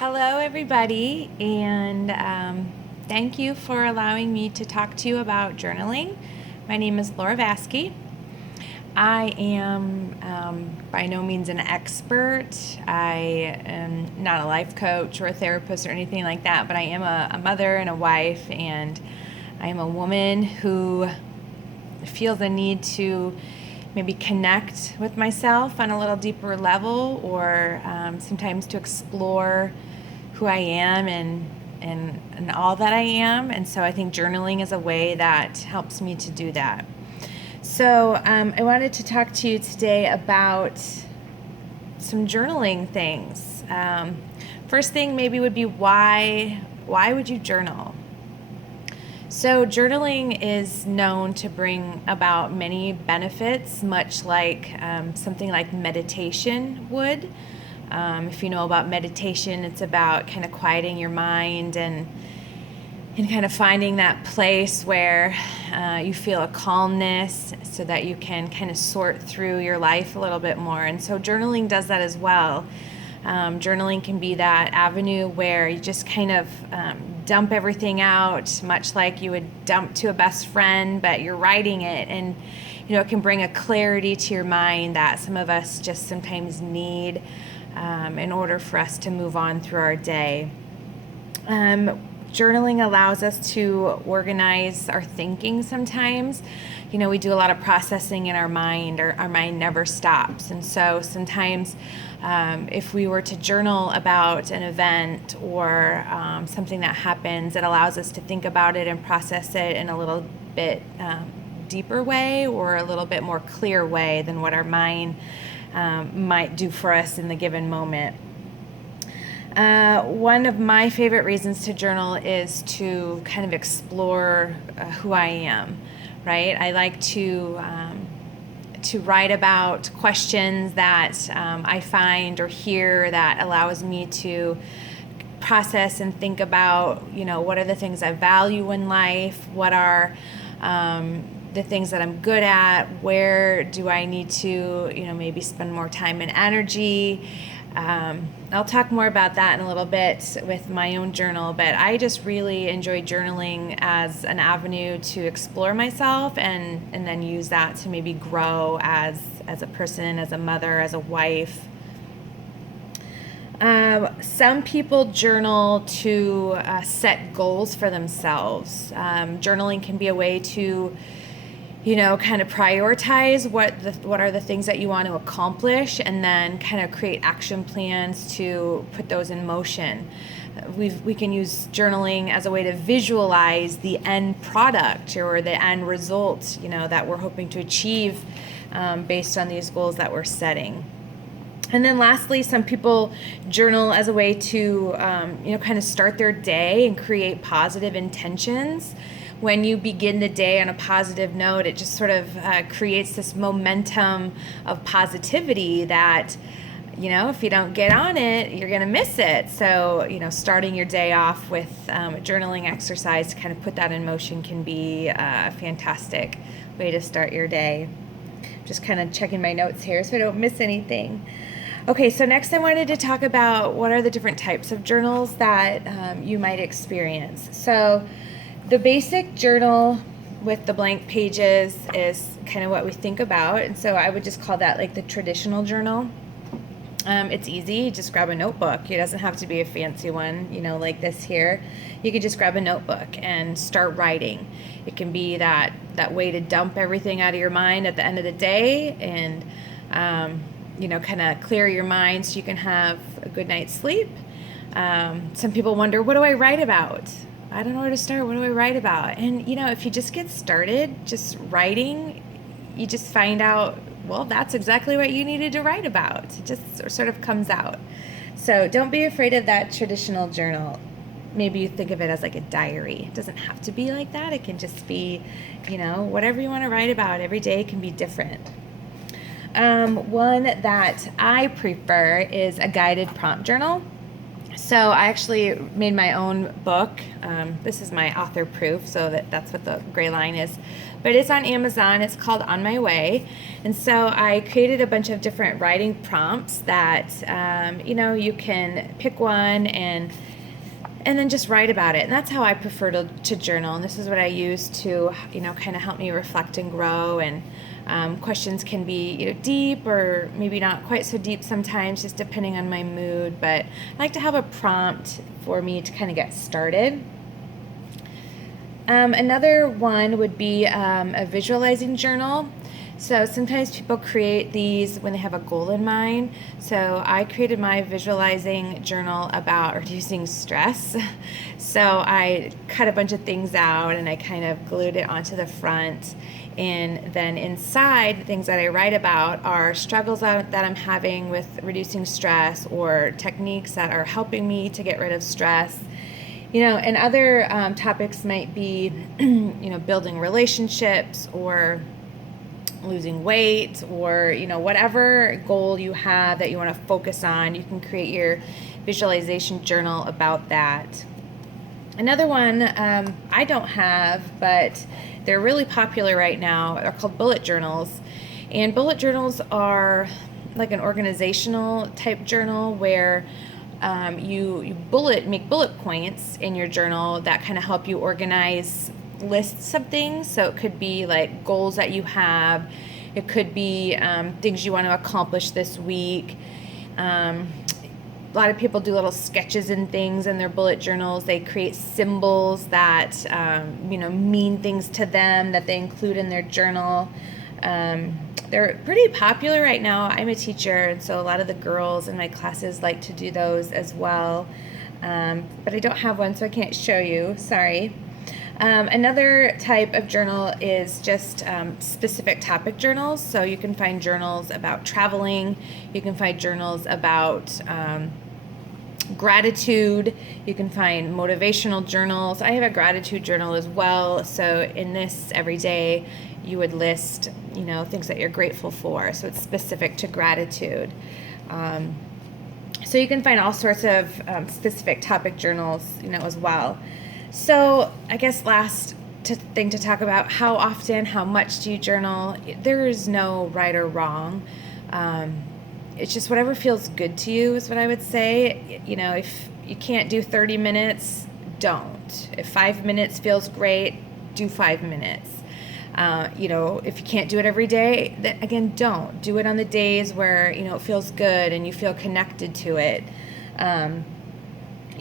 Hello, everybody, and thank you for allowing me to talk to you about journaling. My name is Laura Vasky. I am by no means an expert. I am not a life coach or a therapist or anything like that, but I am a mother and a wife, and I am a woman who feels the need to maybe connect with myself on a little deeper level, or sometimes to explore who I am and all that I am. And so I think journaling is a way that helps me to do that. So I wanted to talk to you today about some journaling things. First thing maybe would be why would you journal? So journaling is known to bring about many benefits, much like something like meditation would. If you know about meditation, it's about kind of quieting your mind and kind of finding that place where you feel a calmness so that you can kind of sort through your life a little bit more. And so journaling does that as well. Journaling can be that avenue where you just kind of dump everything out, much like you would dump to a best friend, but you're writing it, and it can bring a clarity to your mind that some of us just sometimes need in order for us to move on through our day. Journaling allows us to organize our thinking sometimes. We do a lot of processing in our mind, or our mind never stops. And so sometimes if we were to journal about an event or something that happens, it allows us to think about it and process it in a little bit deeper way, or a little bit more clear way than what our mind might do for us in the given moment. One of my favorite reasons to journal is to kind of explore who I am, right? I like to write about questions that I find or hear that allows me to process and think about, what are the things I value in life? What are the things that I'm good at? Where do I need to, maybe spend more time and energy? I'll talk more about that in a little bit with my own journal, but I just really enjoy journaling as an avenue to explore myself and then use that to maybe grow as a person, as a mother, as a wife. Some people journal to set goals for themselves. Journaling can be a way to kind of prioritize what are the things that you want to accomplish, and then kind of create action plans to put those in motion. We can use journaling as a way to visualize the end product or the end result, that we're hoping to achieve based on these goals that we're setting. And then lastly, some people journal as a way to, kind of start their day and create positive intentions. When you begin the day on a positive note, it just sort of creates this momentum of positivity that, if you don't get on it, you're going to miss it. So, starting your day off with a journaling exercise to kind of put that in motion can be a fantastic way to start your day. Just kind of checking my notes here so I don't miss anything. Okay, so next I wanted to talk about what are the different types of journals that you might experience. So the basic journal with the blank pages is kind of what we think about, and so I would just call that like the traditional journal. It's easy, just grab a notebook. It doesn't have to be a fancy one, like this here. You could just grab a notebook and start writing. It can be that way to dump everything out of your mind at the end of the day and kind of clear your mind so you can have a good night's sleep. Some people wonder, what do I write about? I don't know where to start. What do I write about? And, if you just get started just writing, you just find out, well, that's exactly what you needed to write about. It just sort of comes out. So don't be afraid of that traditional journal. Maybe you think of it as like a diary. It doesn't have to be like that. It can just be, whatever you want to write about. Every day can be different. One that I prefer is a guided prompt journal. So I actually made my own book. This is my author proof, so that's what the gray line is. But it's on Amazon. It's called On My Way. And so I created a bunch of different writing prompts that, you can pick one and then just write about it. And that's how I prefer to journal. And this is what I use to, kind of help me reflect and grow. And questions can be, deep or maybe not quite so deep sometimes, just depending on my mood. But I like to have a prompt for me to kind of get started. Another one would be a visualizing journal. So sometimes people create these when they have a goal in mind. So I created my visualizing journal about reducing stress. So I cut a bunch of things out and I kind of glued it onto the front. And then inside, the things that I write about are struggles that I'm having with reducing stress or techniques that are helping me to get rid of stress. And other topics might be, building relationships or losing weight or, whatever goal you have that you want to focus on. You can create your visualization journal about that. Another one I don't have, but they're really popular right now. They're called bullet journals. And bullet journals are like an organizational type journal where you make bullet points in your journal that kind of help you organize lists of things. So it could be like goals that you have. It could be things you want to accomplish this week. A lot of people do little sketches and things in their bullet journals. They create symbols that, mean things to them that they include in their journal. They're pretty popular right now. I'm a teacher, and so a lot of the girls in my classes like to do those as well. But I don't have one, so I can't show you. Sorry. Another type of journal is just specific topic journals. So you can find journals about traveling. You can find journals about gratitude. You can find motivational journals. I have a gratitude journal as well. So in this every day, you would list, things that you're grateful for. So it's specific to gratitude. So you can find all sorts of specific topic journals, as well. So I guess last thing to talk about, how often, how much do you journal? There is no right or wrong. It's just whatever feels good to you is what I would say. If you can't do 30 minutes, don't. If 5 minutes feels great, do 5 minutes. If you can't do it every day, then again, don't. Do it on the days where, it feels good and you feel connected to it.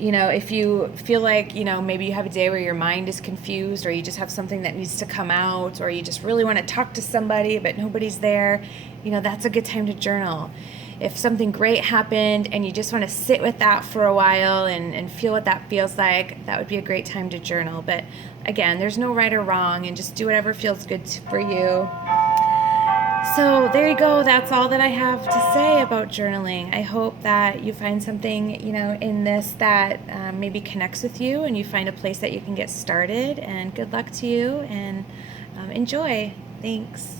If you feel like, maybe you have a day where your mind is confused or you just have something that needs to come out or you just really want to talk to somebody but nobody's there, that's a good time to journal. If something great happened and you just want to sit with that for a while and feel what that feels like, that would be a great time to journal. But again, there's no right or wrong, and just do whatever feels good for you. So there you go. That's all that I have to say about journaling. I hope that you find something, in this that maybe connects with you and you find a place that you can get started. And good luck to you and enjoy. Thanks.